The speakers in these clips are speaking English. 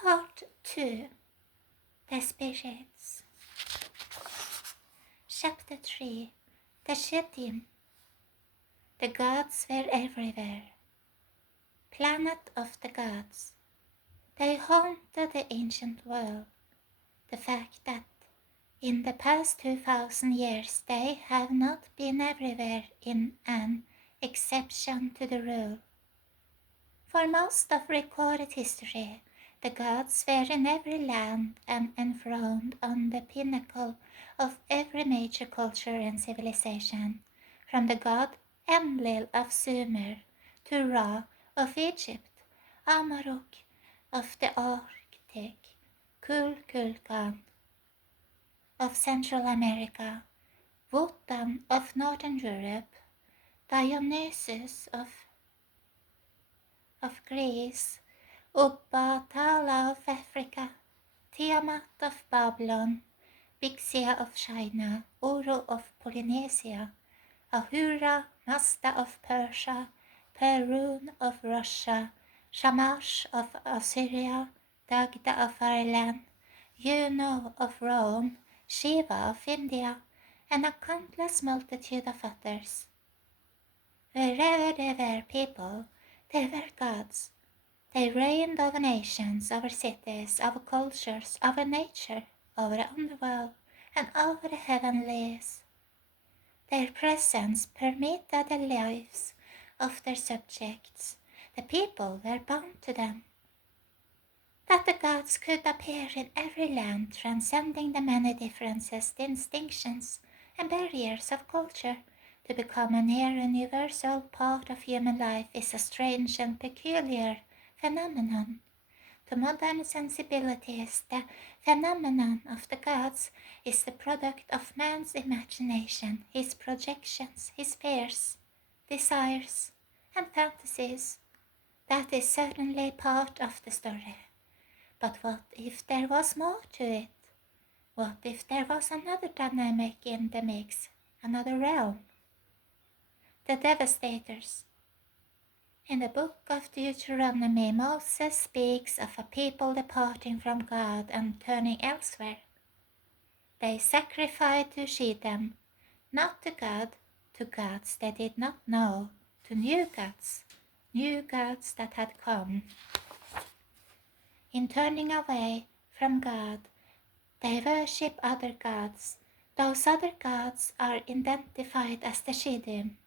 Part 2. The Spirits. Chapter 3. The SHEDIM. The gods were everywhere. Planet of the gods. They haunted the ancient world. The fact that in the past 2000 years they have not been everywhere in an exception to the rule. For most of recorded history, the gods were in every land and enthroned on the pinnacle of every major culture and civilization, from the god Enlil of Sumer to Ra of Egypt, Amarok of the Arctic, Kukulkan of Central America, Wotan of Northern Europe, Dionysus of Greece, Ubatala of Africa, Tiamat of Babylon, Bixia of China, Uru of Polynesia, Ahura Mazda of Persia, Perun of Russia, Shamash of Assyria, Dagda of Ireland, Juno of Rome, Shiva of India, and a countless multitude of others. Wherever there were people, there were gods. They reigned over nations, over cities, over cultures, over nature, over the underworld, and over the heavenlies. Their presence permeated the lives of their subjects. The people were bound to them. That the gods could appear in every land, transcending the many differences, distinctions, and barriers of culture, to become a near universal part of human life is a strange and peculiar phenomenon. To modern sensibilities, the phenomenon of the gods is the product of man's imagination, his projections, his fears, desires, and fantasies. That is certainly part of the story. But what if there was more to it? What if there was another dynamic in the mix, another realm? The Devastators. In the book of Deuteronomy, Moses speaks of a people departing from God and turning elsewhere. They sacrificed to SHEDIM, not to God, to gods they did not know, to new gods that had come. In turning away from God, they worship other gods. Those other gods are identified as the SHEDIM.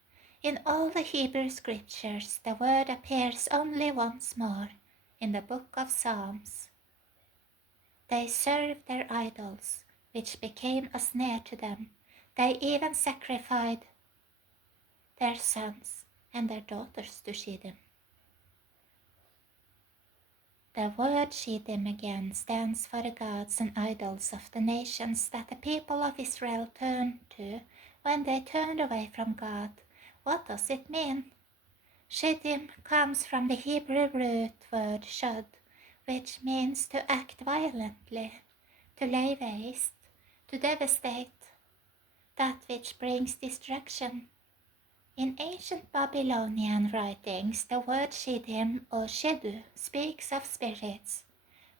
In all the Hebrew scriptures, the word appears only once more, in the book of Psalms. They served their idols, which became a snare to them. They even sacrificed their sons and their daughters to SHEDIM. The word SHEDIM again stands for the gods and idols of the nations that the people of Israel turned to when they turned away from God. What does it mean? SHEDIM comes from the Hebrew root word shod, which means to act violently, to lay waste, to devastate, that which brings destruction. In ancient Babylonian writings, the word SHEDIM or Shedu speaks of spirits,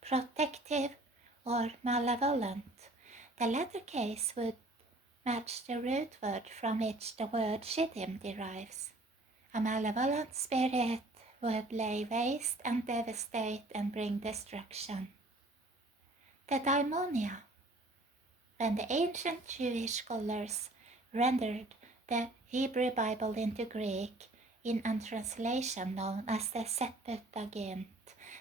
protective or malevolent. The latter case would match the root word from which the word SHEDIM derives. A malevolent spirit would lay waste and devastate and bring destruction. The daimonia. When the ancient Jewish scholars rendered the Hebrew Bible into Greek in a translation known as the Septuagint,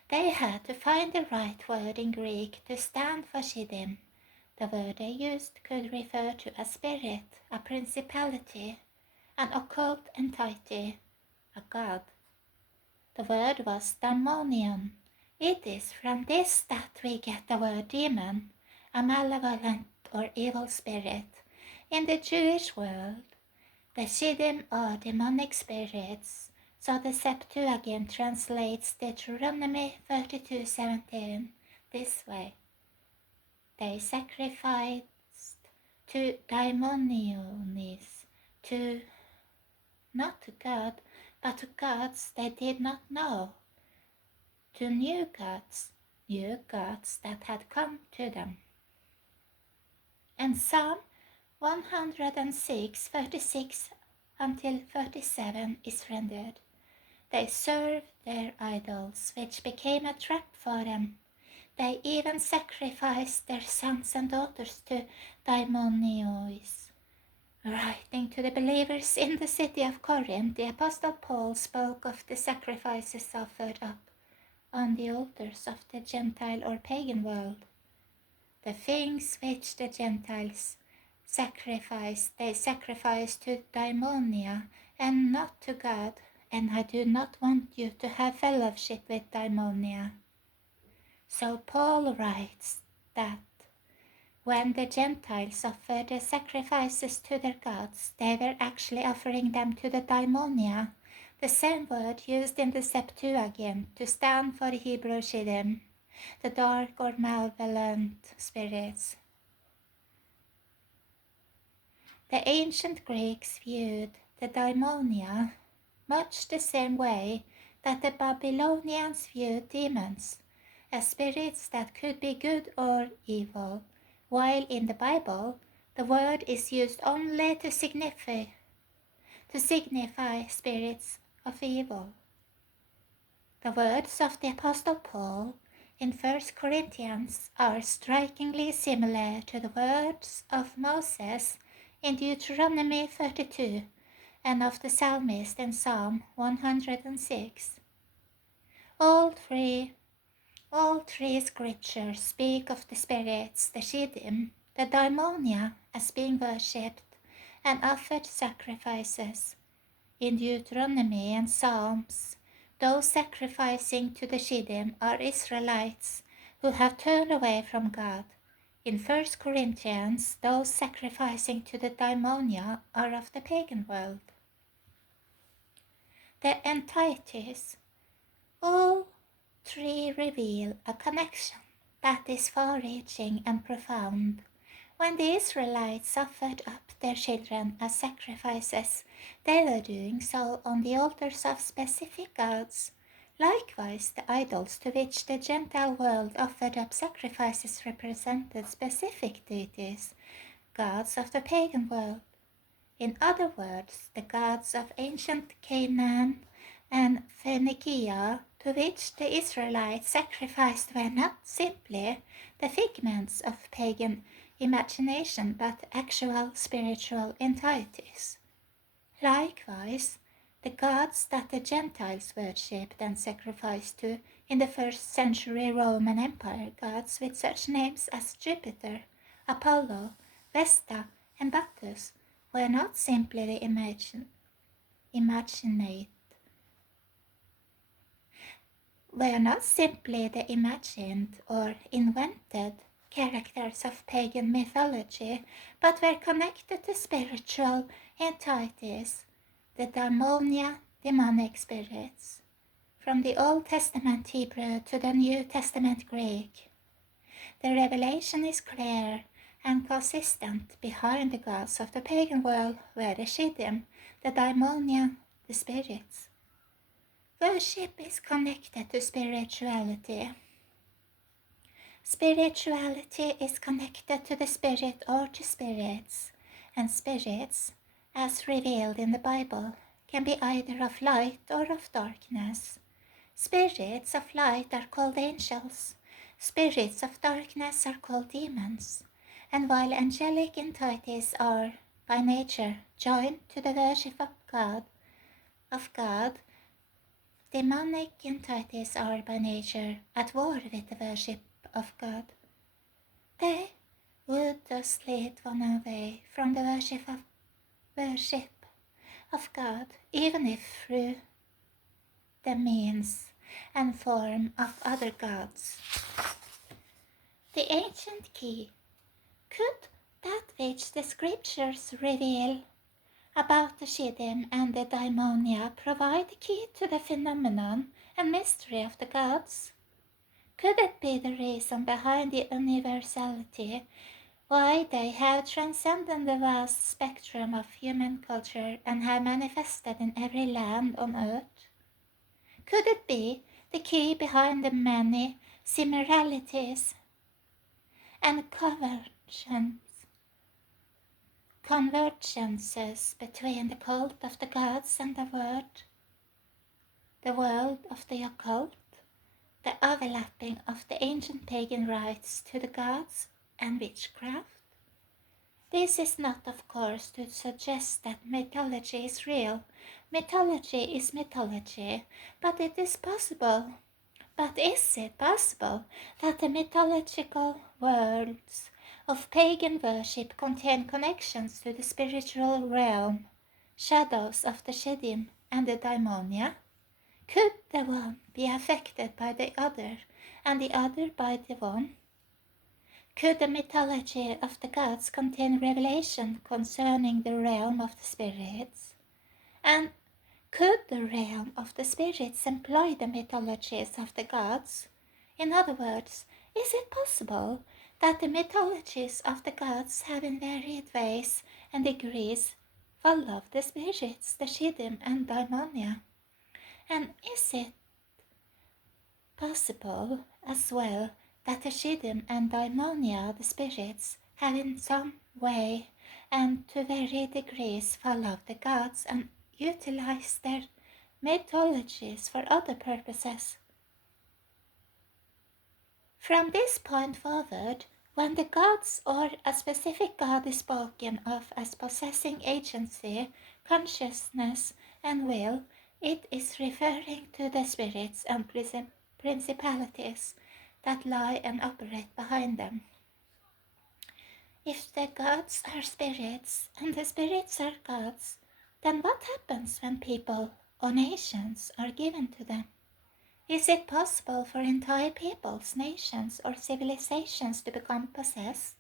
they had to find the right word in Greek to stand for SHEDIM. The word they used could refer to a spirit, a principality, an occult entity, a god. The word was daimonion. It is from this that we get the word demon, a malevolent or evil spirit. In the Jewish world, the SHEDIM are demonic spirits, so the Septuagint translates Deuteronomy 32:17 this way. They sacrificed to daimonions, not to God, but to gods they did not know, to new gods, new gods that had come to them. And Psalm 106, 36 until 37 is rendered. They served their idols, which became a trap for them. They even sacrificed their sons and daughters to daimonios. Writing to the believers in the city of Corinth, the Apostle Paul spoke of the sacrifices offered up on the altars of the Gentile or pagan world. The things which the Gentiles sacrificed, they sacrificed to daimonia and not to God, and I do not want you to have fellowship with daimonia. So Paul writes that when the Gentiles offered the sacrifices to their gods, they were actually offering them to the daimonia, the same word used in the Septuagint to stand for the Hebrew SHEDIM, the dark or malevolent spirits. The ancient Greeks viewed the daimonia much the same way that the Babylonians viewed demons, as spirits that could be good or evil, while in the Bible the word is used only to signify spirits of evil. The words of the Apostle Paul in 1 Corinthians are strikingly similar to the words of Moses in Deuteronomy 32 and of the psalmist in Psalm 106. All three scriptures speak of the spirits, the SHEDIM, the daimonia, as being worshipped and offered sacrifices. In Deuteronomy and Psalms, those sacrificing to the SHEDIM are Israelites who have turned away from God. In 1 Corinthians, those sacrificing to the daimonia are of the pagan world. The entities, all three reveal a connection that is far-reaching and profound. When the Israelites offered up their children as sacrifices, they were doing so on the altars of specific gods. Likewise, the idols to which the Gentile world offered up sacrifices represented specific deities, gods of the pagan world. In other words, the gods of ancient Canaan and Phoenicia to which the Israelites sacrificed were not simply the figments of pagan imagination but actual spiritual entities. Likewise, the gods that the Gentiles worshipped and sacrificed to in the 1st century Roman Empire, gods with such names as Jupiter, Apollo, Vesta, and Bacchus, were not simply the imagined or invented characters of pagan mythology, but were connected to spiritual entities, the daimonia, demonic spirits, from the Old Testament Hebrew to the New Testament Greek. The revelation is clear and consistent. Behind the gods of the pagan world were the SHEDIM, the daimonia, the spirits. Worship is connected to spirituality. Spirituality is connected to the spirit or to spirits, and spirits, as revealed in the Bible, can be either of light or of darkness. Spirits of light are called angels. Spirits of darkness are called demons. And while angelic entities are, by nature, joined to the worship of God, demonic entities are, by nature, at war with the worship of God. They would thus lead one away from the worship of God, even if through the means and form of other gods. The ancient key. Could that which the scriptures reveal about the SHEDIM and the daimonia provide the key to the phenomenon and mystery of the gods? Could it be the reason behind the universality, why they have transcended the vast spectrum of human culture and have manifested in every land on earth? Could it be the key behind the many similarities, and convergences between the cult of the gods and the world of the occult, the overlapping of the ancient pagan rites to the gods and witchcraft. This is not, of course, to suggest that mythology is real. Mythology is mythology, but it is possible. But is it possible that the mythological worlds of pagan worship contain connections to the spiritual realm, shadows of the SHEDIM and the daimonia? Could the one be affected by the other, and the other by the one? Could the mythology of the gods contain revelation concerning the realm of the spirits? And could the realm of the spirits employ the mythologies of the gods? In other words, is it possible that the mythologies of the gods have in varied ways and degrees followed the spirits, the SHEDIM and daimonia? And is it possible as well that the SHEDIM and daimonia, the spirits, have in some way and to varied degrees followed the gods and utilized their mythologies for other purposes? From this point forward, when the gods or a specific god is spoken of as possessing agency, consciousness, and will, it is referring to the spirits and principalities that lie and operate behind them. If the gods are spirits and the spirits are gods, then what happens when people or nations are given to them? Is it possible for entire peoples, nations, or civilizations to become possessed?